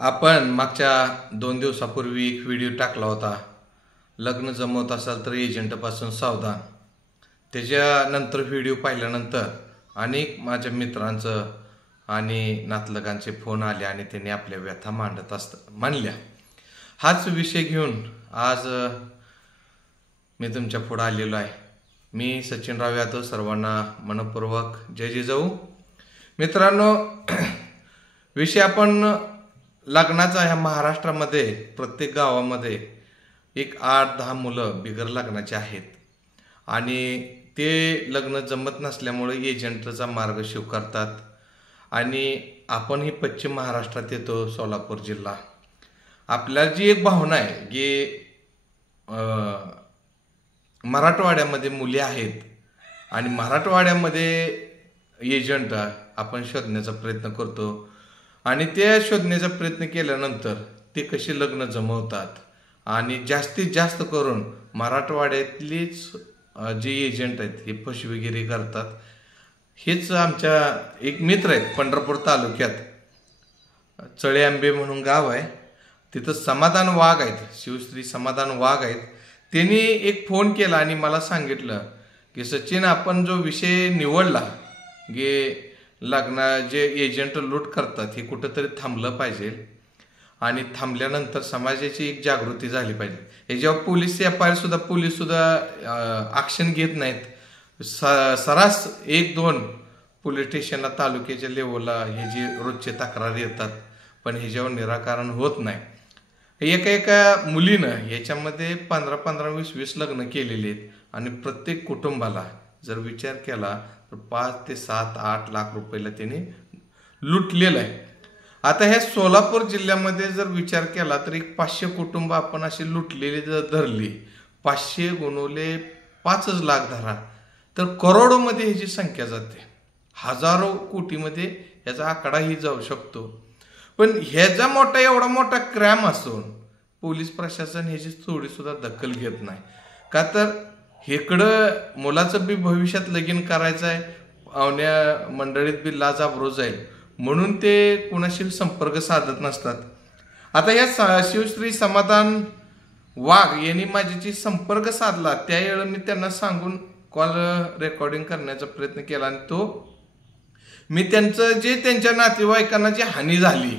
आपण मागच्या 2 दिवसापूर्वी एक व्हिडिओ टाकला होता. लग्न जमवत असाल तर एजंटपासून सावधान. त्याच्यानंतर व्हिडिओ पाहिल्यानंतर अनेक माझ्या मित्रांचं आणि नातलगांचे फोन आले आणि त्यांनी आपल्या व्यथा मांडल्या. हाच विषय घेऊन आज मी तुमच्या पुढे आलेलो आहे. मी सचिन राव यादव, सर्वांना मनपूर्वक जय जिजाऊ. मित्रांनो, विषय आपण लग्नाचा ह्या महाराष्ट्रामध्ये प्रत्येक गावामध्ये एक 8-10 मुलं बिगर लग्नाचे आहेत आणि ते लग्न जमत नसल्यामुळे एजंटचा मार्ग स्वीकारतात. आणि आपणही पश्चिम महाराष्ट्रात येतो, सोलापूर जिल्हा. आपल्याला जी एक भावना आहे की मराठवाड्यामध्ये मुली आहेत आणि मराठवाड्यामध्ये एजंट आपण शोधण्याचा प्रयत्न करतो आणि ते शोधण्याचा प्रयत्न केल्यानंतर ते कसे लग्न जमवतात आणि जास्तीत जास्त करून मराठवाड्यातलीच जे एजंट आहेत हे फसवेगिरी करतात. हेच आमच्या एक मित्र आहेत पंढरपूर तालुक्यात चळे आंबे म्हणून गाव आहे, तिथं समाधान वाघ आहेत, शिवश्री समाधान वाघ आहेत. त्यांनी एक फोन केला आणि मला सांगितलं की सचिन, आपण जो विषय निवडला की जे एजंट लूट करतात हे कुठंतरी थांबलं पाहिजे आणि थांबल्यानंतर समाजाची एक जागृती झाली पाहिजे. हे जेव्हा पोलीस सुद्धा ॲक्शन घेत नाहीत. सरास 1-2 पोलीस स्टेशनला तालुक्याच्या लेवलला हे जे रोजचे तक्रारी येतात, पण ह्याच्यावर निराकरण होत नाही. एका मुलीनं याच्यामध्ये 15-20 लग्न केलेली आहेत आणि प्रत्येक कुटुंबाला जर विचार केला तर 5 ते 7-8 लाख रुपयाला त्याने लुटलेलं आहे. आता ह्या सोलापूर जिल्ह्यामध्ये जर विचार केला तर एक 500 कुटुंब आपण अशी लुटलेली जर धरली, 500 गुणवले 5 लाख धरा तर करोडोमध्ये ह्याची संख्या जाते. हजारो कोटीमध्ये ह्याचा आकडाही जाऊ शकतो. पण ह्याचा एवढा मोठा क्रॅम असून पोलीस प्रशासन ह्याची थोडी सुद्धा दखल घेत नाही. का तर इकडं मुलाचं बी भविष्यात लगीन करायचं आहे, पाहुण्या मंडळीत बी लाजाबरो जाईल म्हणून ते कुणाशी संपर्क साधत नसतात. आता या शिवश्री समाधान वाघ यांनी माझ्याशी संपर्क साधला, त्यावेळेला मी त्यांना सांगून कॉल रेकॉर्डिंग करण्याचा प्रयत्न केला आणि मी त्यांच्या नातेवाईकांना जी हानी झाली,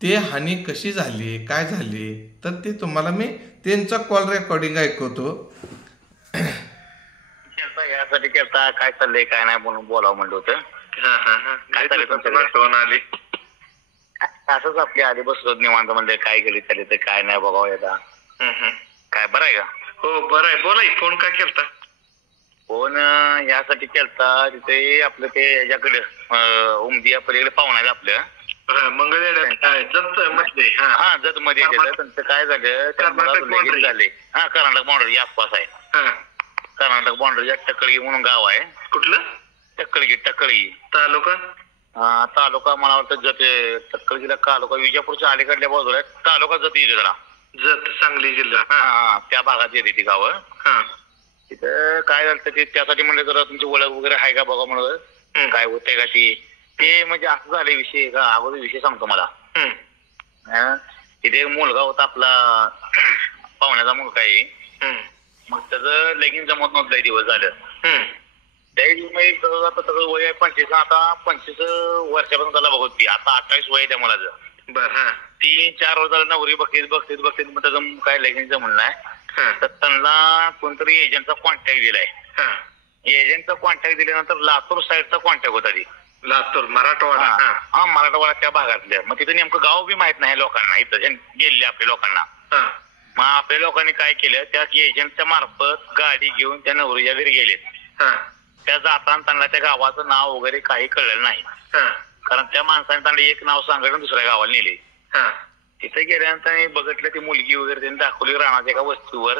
ते हानी कशी झाली, काय झाली, तर ते तुम्हाला मी त्यांचा कॉल रेकॉर्डिंग ऐकवतो. यासाठी केलता, काय चाललंय काय नाही म्हणून बोलावं म्हणलं होतं. काय चाललंय असंच आपली आधी बसलो निवांत, म्हणलं काय गेली चालले तर काय नाही बघावं येता. काय बरं आहे का? हो बरं आहे. बोला, फोन काय केलता? फोन यासाठी केलता, तिथे आपलं ते ह्याच्याकडे उमदिया पलीकडे पाहुणा आहे आपलं जत मध्ये त्यांचं काय झालं, लगीन झाले. कर्नाटक बाउंड्री आसपास आहे. कर्नाटक बाउंड्रीच्या टक्कळगी म्हणून गाव आहे. कुठलं? टक्कळगी तालुका मला वाटतं जत. टक्कळगीला तालुका विजापूरच्या अलीकडल्या बाजूला तालुका जत येते जरा. जत सांगली जिल्हा त्या भागात येते ती गावं. तिथं काय झालं ते त्यासाठी म्हणलं जरा तुमची ओळख वगैरे आहे का बघा म्हणलं, काय होतंय का ते म्हणजे असं झाले विषय का. अगोदर विषय सांगतो मला. तिथे एक मुलगा होता आपला, पाहुण्याचा मुलगा आहे. मग त्याचं लगीन जमत नव्हतं, लई दिवस झालं. आता सगळं वय आहे 25. आता 25 वर्षापासून त्याला बघत ती, आता 28 वय आहे त्या मुलाचं. बरं. 3-4 वर्ष झालं नवरी बघतीत मग त्याचं काय लगीन जमलं नाही. तर त्यांना कोणतरी एजंटचा कॉन्टॅक्ट दिलाय. एजंटचा कॉन्टॅक्ट दिल्यानंतर लातूर साईडचा कॉन्टॅक्ट होता. ती लातूर मराठवाडा मराठवाडा त्या भागातल्या. मग तिथं नेमकं गाव बी माहित नाही लोकांना, इथं गेलेले आपल्या लोकांना. मग आपल्या लोकांनी काय केलं, त्या एजंटच्या मार्फत गाडी घेऊन त्या नवरीच्या घरी गेलेत. त्या जाताना त्यांना त्या गावाचं नाव वगैरे काही कळलेलं नाही, कारण त्या माणसाने त्यांना एक नाव सांगितलं दुसऱ्या गावाला नेले. तिथे गेल्यानंतर बघितलं ती मुलगी वगैरे त्यांनी दाखवली रानाच्या एका वस्तीवर.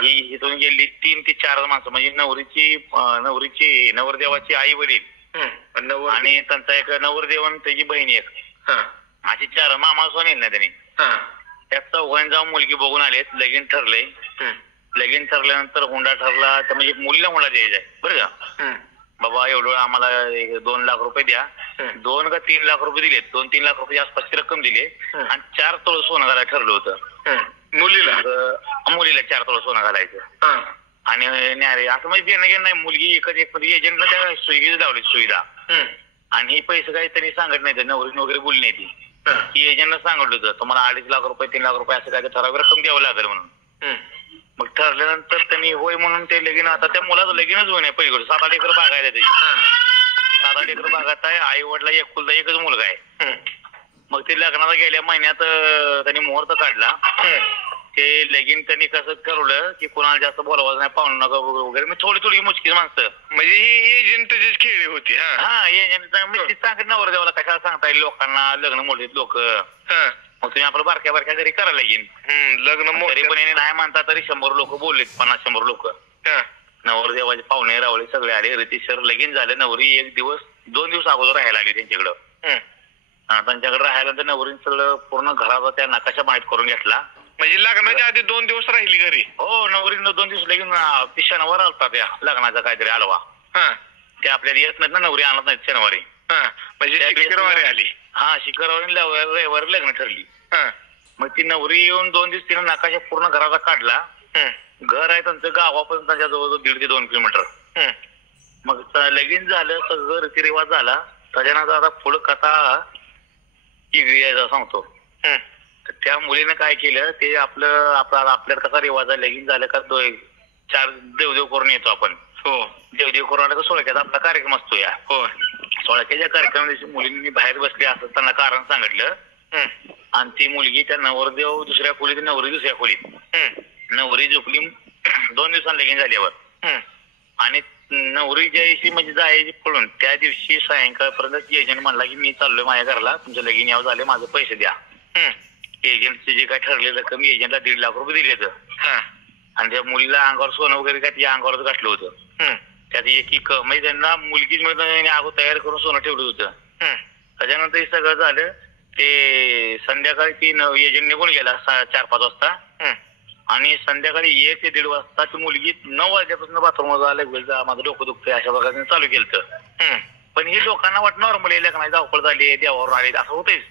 ही इथून गेली 3 ते 4 माणसं, म्हणजे नवरीची नवरदेवाची आई वडील आणि त्यांचा एक नवरदेव आणि त्याची बहीण एक, अशी 4 मामा सोनेल ना त्यांनी. त्या चौघांनी जाऊन मुलगी बघून आलेत. लगीन ठरले. लगीन ठरल्यानंतर हुंडा ठरला, तर म्हणजे मुलीला हुंडा द्यायचा आहे बरं का. बाबा एवढं आम्हाला 2 लाख रुपये द्या. 2 का 3 लाख रुपये दिले, 2-3 लाख रुपये आसपासची रक्कम दिली आणि 4 तोळ सोनं घालायला ठरलं होतं. मुलीला 4 तोळ सोनं घालायचं. आणि न्यारे असं म्हणजे देणं घेणं नाही. मुलगी एक एजंटला त्या सुविधेच लावली सुविधा. आणि हे पैसे काही त्यांनी सांगत नाही, नवरीने वगैरे बोलली नाही ती. ही एजंटला सांगितलं होतं तुम्हाला 2.5 लाख रुपये 3 लाख रुपये असं काय ठराविक रक्कम द्यावं लागेल म्हणून. मग ठरल्यानंतर त्यांनी होय म्हणून ते लगीन, आता त्या मुलाचं लगीनच होऊ नये पहिली 7-8 एकर बाग आहे त्याची. 7-8 एकर बागात आहे. आई वडिला एकुलता एकच मुलगा आहे. मग ते लग्नाला गेल्या महिन्यात त्यांनी मुहूर्त काढला. ते लगीन त्यांनी कसं ठरवलं की कोणाला जास्त बोलवायचं नाही, पाहुणं नका वगैरे. मी थोडी मुश्किल माणसं म्हणजे ही एजंटचीच खेळी होती. हा एजंट सांगत नवर देवाला कशाला सांगता येईल लोकांना, लग्न मोठे लोक. मग तुम्ही आपलं बारक्या घरी करा लगीन. लग्न तरी पण याने नाही म्हणता तरी 100 लोक बोललेत, 50-100 लोक. नवरदेवाचे पाहुणे रावळे सगळे आले. रितेशर लगीन झाले. नवरी 2 दिवस अगोदर राहायला आली त्यांच्याकडं. त्यांच्याकडे राहायला तर नवरीने सगळं पूर्ण घराचा त्या नकाशा माहीत करून घेतला. म्हणजे लग्नाच्या आधी 2 दिवस राहिली घरी. हो नवरीनं 2 दिवस लगीन ती शनिवार आलता त्या लग्नाचा काहीतरी आलवा. ते आपल्याला येत नाहीत ना, नवरी आणत नाहीत शनिवारी. म्हणजे शुक्रवारी आली. हा शुक्रवारी रविवारी लग्न ठरली. मग ती नवरी येऊन 2 दिवस तिने नकाशा पूर्ण घराचा काढला. घर आहे त्यांचं गावापर्यंत त्यांच्या जवळजवळ 1.5 ते 2 किलोमीटर. मग लगीन झालं, सगळं रीतिरिवाज झाला. त्याच्यानंतर आता पुढं कथा यायचा सांगतो. तर त्या मुलीने काय केलं ते आपल्याला कसा रिवाज आहे, लगीन झालं का 4 देवदेव करून येतो आपण. देवदेव करून आला का सोळक्याचा आपला कार्यक्रम असतो. या सोळक्याच्या कार्यक्रम दिवशी मुलींनी बाहेर बसली असं त्यांना कारण सांगितलं. आणि ती मुलगी त्या नवरदेव दुसऱ्या खोलीत, नवरी दुसऱ्या खोलीत. नवरी झोपली 2 दिवसांनी लगीन झाल्यावर. आणि नवरी ज्या दिवशी म्हणजे जायची पळून त्या दिवशी सायंकाळपर्यंत एजंट म्हणला की मी चाललोय माझ्या घराला, तुमचं लगीन यावं झाले, माझं पैसे द्या. एजंटचे जे काय ठरलेलं रक्कम एजंटला 1.5 लाख रुपये दिले. आणि त्या मुलीला अंगावर सोनं वगैरे काय तिच्या अंगावरच घातलं होतं. त्यात एक म्हणजे त्यांना मुलगीच मिळत अगोदर तयार करून सोनं ठेवलं होतं. त्याच्यानंतर हे सगळं झालं. ते संध्याकाळी ती एजंट निघून गेला 4-5 वाजता. आणि संध्याकाळी 1 ते 1.5 वाजता ती मुलगी 9 वाजल्यापासून बाथरूम आलं, माझं डोकं दुखतंय अशा प्रकारे चालू केलं. पण हे लोकांना वाटत नॉर्मल लग्नाची धावपळ झाली, देवावर आले असं होतेच.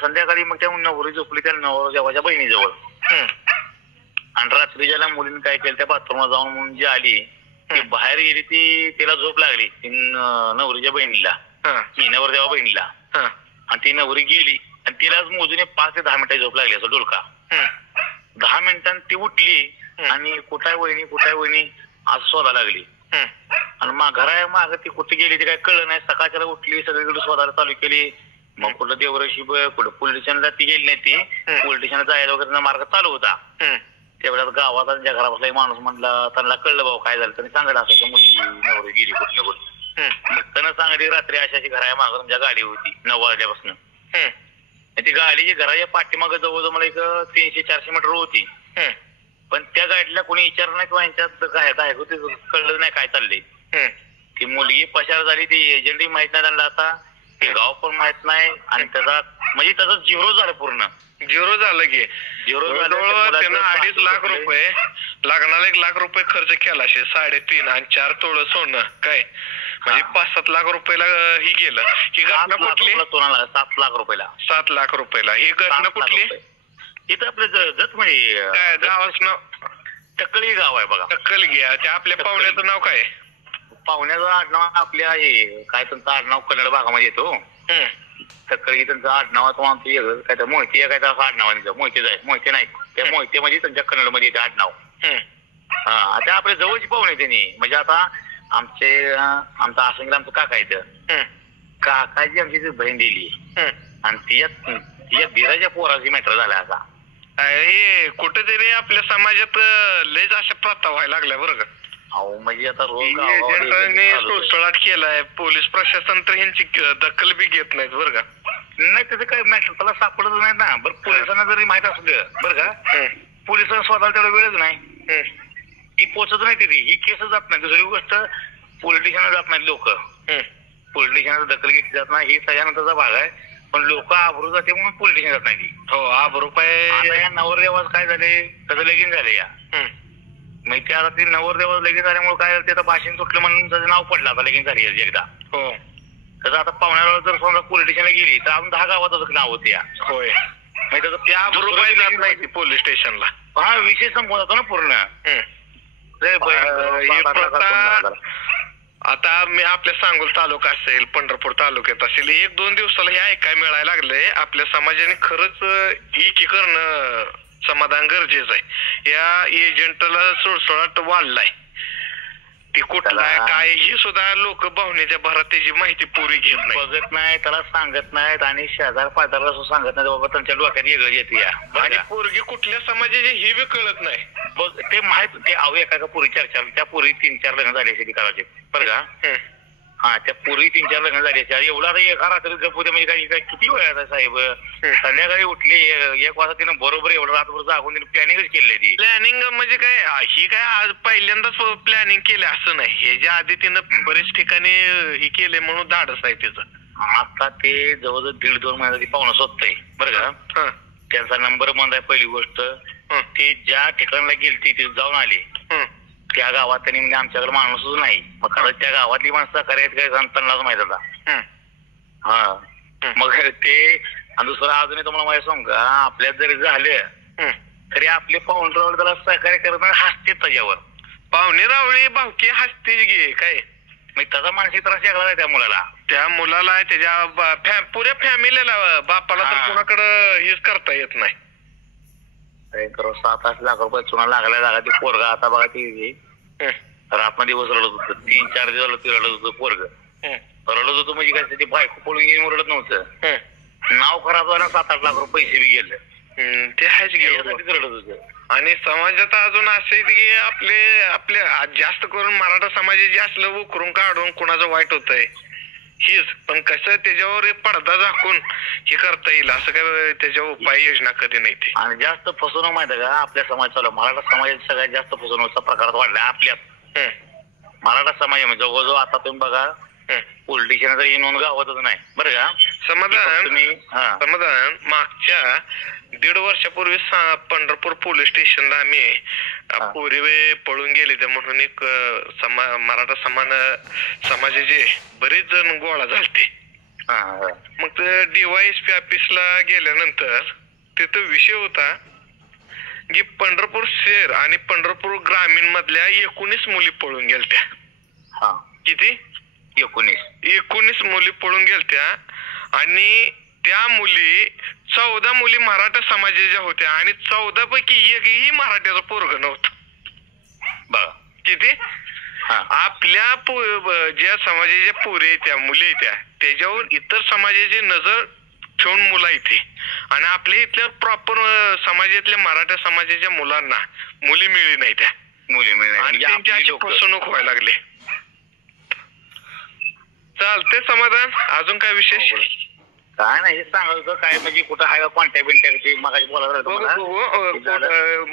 संध्याकाळी मग त्या नवरी झोपली त्या नवरदेवाच्या बहिणीजवळ. आणि रात्री ज्याला मुलीने काय केलं त्या बाथरूमला जाऊन म्हणून जी आली ती बाहेर गेली, ती तिला झोप लागली नवरीच्या बहिणीला, नवरदेवा बहिणीला. आणि ती नवरी गेली आणि तिलाच मोजून 5 ते 10 मिनिटं झोप लागली असं डोलका. 10 मिनिटांनी ती उठली आणि कुठाय वहिनी असं शोधायला लागली. आणि घरा माग ती कुठे गेली ती काय कळलं नाही. सकाळच्याला उठली, सगळीकडे शोधायला चालू केली. मग कुठं देवरशी कुठं पोलीस स्टेशनला ती गेली नाही. ती पोलीस स्टेशनला जायला वगैरे मार्ग चालू होता. तेवढ्यात गावात त्यांच्या घरापासला माणूस म्हणला, त्यांना कळलं भाऊ काय झालं. त्यांनी सांगितलं असं मुलगी नवरी गेली कुठल्या कुठे. त्यांना सांगितली रात्री अशाची घरा मागं तुमच्या गाडी होती 9 वाजल्यापासून. ती गाडीची घराच्या पाठीमागं जवळजवळ मला 300-400 मीटर होती. पण त्या गाडीला कोणी विचारलं नाही किंवा यांच्यात काय होते कळलं नाही काय चाललंय. ती मुलगी पसार झाली. ती एजंटही माहित नाही त्यांना, आता ते गाव पण माहित नाही. आणि त्याचा म्हणजे त्याचा 0 झालं, पूर्ण 0 झालं की 0 झालं. त्यानं 2.5 लाख रुपये लग्नाला 1 लाख रुपये खर्च केला. 3.5 आणि 4 तोळ सोनं काय म्हणजे 5-7 लाख रुपयाला ही गेलं. ही घटना कुठली? 7 लाख रुपयाला 7 लाख रुपयाला ही घटना कुठली? इथं आपलं जत म्हणजे काय गावाचं नाव? टक्कली गाव आहे बघा. टक्कल घ्या. त्या आपल्या पाहुण्याचं नाव काय? पाहुण्याचं आडनाव आपल्या हे काय त्यांचं आडनाव कन्नड भागामध्ये येतो. टक्कली त्यांचं आडनाव काय तर मोहिते काय तर असं आडनाव आहे. मोहिते नाही त्या मोहितेमध्ये त्यांच्या कन्नडमध्ये येते आडनाव. आता आपल्या जवळची पाहुणे त्यांनी म्हणजे आता आमचा आसंगीला आमचं काका येतं. काकाची आमची बहीण दिली आणि तिच्या दिराच्या पोराची मॅटर झाला. आता हे कुठेतरी आपल्या समाजात लयच अशा प्रथा व्हायला लागल्या बरं का. अहो म्हणजे आता एजंटांनी सुळसुळाट केलाय. पोलीस प्रशासन तर ह्यांची दखल बी घेत नाहीत बरं का. नाही त्याचं काय मॅटर त्याला सापडत नाही ना. बरं पोलिसांना जरी माहित असू दे बरं का, पोलिसांना स्वतःला तेवढा वेळच नाही. ती पोचत नाही तिथे, ही केस जात नाही. दुसरी गोष्ट पोलीस स्टेशनला जात नाहीत लोक. पोलीस स्टेशनला दखल घेतली जात नाही ही त्याच्यानंतरचा भाग आहे. पण लोक आबरू जाते म्हणून पोलीस स्टेशन जात नाही. हो आबरू पाय. नवरदेवास काय झाले त्याचं लगीन झाले. या मग ते आता ते नवरदेवाचं लगीन झाल्यामुळे काय ते आता भाषण सुटलं म्हणून त्याचं नाव पडलं आता लगीन झाली एकदा. हो. त्याचं आता पाहुण्याला जर समजा पोलीस स्टेशनला गेली तर अजून 10 गावातच नाव होते या. होय. मग त्याचं त्या रुपये जात नाही ती पोलीस स्टेशनला. हा विषय संपवून जातो ना पूर्ण. ही प्रथा आता मी आपल्या सांगोल तालुका असेल, पंढरपूर तालुक्यात असेल, 1-2 दिवसाला हे ऐकायला मिळायला लागलंय. आपल्या समाजाने खरंच एकीकरण समाधान गरजेचं आहे. या एजंटला सुळसुळाट वाढलाय. ती कुठला काय ही सुद्धा लोक भावनेच्या भरात त्याची माहिती पुरी घेत नाही, बघत नाही, त्याला सांगत नाहीत आणि शेजार पाजाराला सांगत नाही. बाबा त्यांच्या डोक्यात वेगळं येते या. आणि पोरगी कुठल्या समाजाची ही बी कळत नाही. बघ ते माहित ते एका पुरी 4 त्या पुरी 3-4 लग्न झाले असे करायचे बरं का. हा त्या पुरी 3-4 लग्न झाले असे. एवढा एका रात्री गप्पू म्हणजे काही किती वेळ साहेब. संध्याकाळी उठले 1 वाजता तिने बरोबर एवढं रातभर जागून तिने प्लॅनिंगच केली. ती प्लॅनिंग म्हणजे काय ही काय आज पहिल्यांदाच प्लॅनिंग केलं असं नाही. ह्याच्या आधी तिनं बरेच ठिकाणी हे केले म्हणून धाडस आहे तिचं. आता ते जवळजवळ 1.5-2 महिन्यात ती पाहुणं स्वतः आहे बरं का. त्यांचा नंबर बंद आहे. पहिली गोष्ट ते ज्या ठिकाणाला गेली तिथे जाऊन आले त्या गावात त्यांनी म्हणजे आमच्याकडे माणूसच नाही. मग खरंच त्या गावातली माणसं करायचं काय त्यांनाच माहित होता. हा मग ते आणि दुसरं अजूनही तुम्हाला माहिती सांगू का, आपल्यात जरी झालं तरी आपले पाहुणे त्याला सहकार्य करणार हसते त्याच्यावर. पाहुणे रावळे भावकी हसते गे काय. मग त्याचा मानसिक त्रास वेगळा आहे त्या मुलाला त्याच्या पुऱ्या फॅमिलीला बापाला तर कुणाकडं हेच करता येत नाही. 7-8 लाख रुपये चुना लागल्या जागा ती पोरगा. आता बघा ती रात्र दिवस रडत होतं. 3-4 दिवस ती रडत होतं पोरग. रडत होतं म्हणजे काय, ती बायको पळून गेली रडत नव्हतं. नाव खराब झालं, 7-8 लाख रुपये पैसे बी गेले. ते आहेच रडत होतं. आणि समाजात अजून असं की आपल्या जास्त करून मराठा समाजात जास्त उकरून काढून कुणाचं वाईट होतंय हीच. पण कसं त्याच्यावर पडदा झाकून हे करता येईल असं काय त्याच्यावर उपाययोजना कधी नाही. ते आणि जास्त फसवणूक माहिती आहे का आपल्या समाज चालू मराठा समाजात सगळ्यात जास्त फसवणूकचा प्रकारात वाढला आपल्यात. मराठा समाजामध्ये जवळजवळ आता तुम्ही बघा पोलीस स्टेशन तरी नोंद गावातच नाही बरं का. समाधान मागच्या 1.5 वर्षापूर्वी पंढरपूर पोलीस स्टेशनला आम्ही पोरी पळून गेले त्या म्हणून एक मराठा समाजाचे बरेच जण गोळा झालते. मग ते DYSP ऑफिसला गेल्यानंतर तिथं विषय होता की पंढरपूर शहर आणि पंढरपूर ग्रामीण मधल्या 19 मुली पळून गेलत्या. किती? 19 मुली पळून गेलत्या. आणि त्या मुली 14 मुली मराठा समाजाच्या होत्या आणि 14 पैकी एकही मराठ्याचं पोरग नव्हतं. बघा किती. आपल्या ज्या समाजाच्या पोरी त्या मुली त्या त्याच्यावर इतर समाजाची नजर ठेवून मुलं इथे आणि आपल्या इथल्या प्रॉपर समाजातल्या मराठा समाजाच्या मुलांना मुली मिळली नाही त्या आणि त्यांची अशी फसवणूक व्हायला लागली. चालते समाधान. अजून काय विशेष? काय नाही सांगायचं काय म्हणजे कुठं आहे का कॉन्टॅक्ट बिंटॅक्ट मगाशी बोलायला.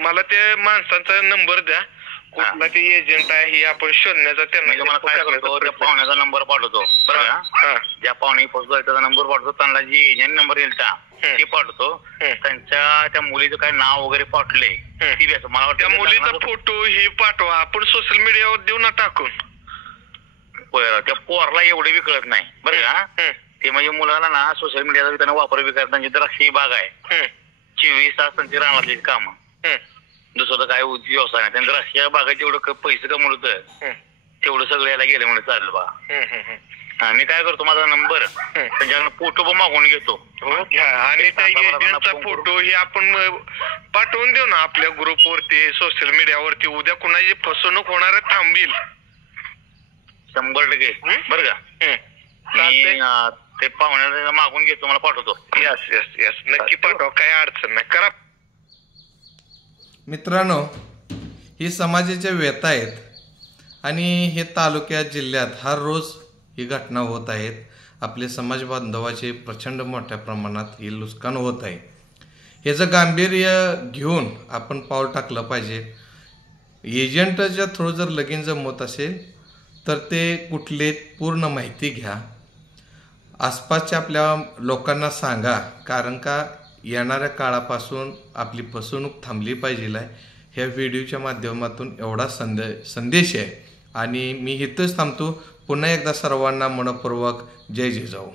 मला त्या माणसांचा नंबर द्या कुठला ते एजंट आहे हे आपण शोधण्याचा. त्यांना काय करतो त्या पाहुण्याचा नंबर पाठवतो बरं का. ज्या पाहुणे पोहोचतो त्याचा नंबर पाठवतो. त्यांना जी एजंट नंबर येईल ते पाठवतो. त्यांच्या त्या मुलीचं काय नाव वगैरे पाठवले ती मला वाटतं त्या मुलीचा फोटो हे पाठवा आपण सोशल मीडियावर देऊ ना टाकून. त्या पोरला एवढे बी कळत नाही बरं का. ते म्हणजे मुलाला ना सोशल मीडियाचा त्यांना वापर बी करत. त्यांची द्राक्षी बाग आहे 24 तास त्यांची राहणार काम. दुसरं काय व्यवसाय नाही. त्यांनी द्राक्ष बागाचे एवढं पैसे कमवलं होतं तेवढं सगळं याला गेलं म्हणजे चालेल बा. मी काय करतो माझा नंबर त्यांच्याकडनं फोटो पण मागवून घेतो आणि त्या एजंटचा फोटो हे आपण पाठवून देऊ ना आपल्या ग्रुपवरती सोशल मीडियावरती. उद्या कुणाची फसवणूक होणार थांबील 100% बरं का. मी ते पाहुण्याला मागून घेतो मला पाठवतो. यस नक्की पाठवा काही अडचण नाही करा. मित्रांनो ही समाजाच्या व्यथा आहेत आणि हे तालुक्यात जिल्ह्यात हर रोज ही घटना होत आहेत. आपले समाज बांधवाचे प्रचंड मोठ्या प्रमाणात हे नुकसान होत आहे. याचं गांभीर्य घेऊन आपण पाऊल टाकलं पाहिजे. एजंटच्या थ्रू जर लगीन जमवत असेल तर ते कुठले पूर्ण माहिती घ्या. आसपासच्या आपल्या लोकांना सांगा. कारण का येणाऱ्या काळापासून आपली फसवणूक थांबली पाहिजे ह्या व्हिडिओच्या माध्यमातून एवढा संदेश आहे आणि मी इथंच थांबतो. पुन्हा एकदा सर्वांना मनपूर्वक जय जिजाऊ.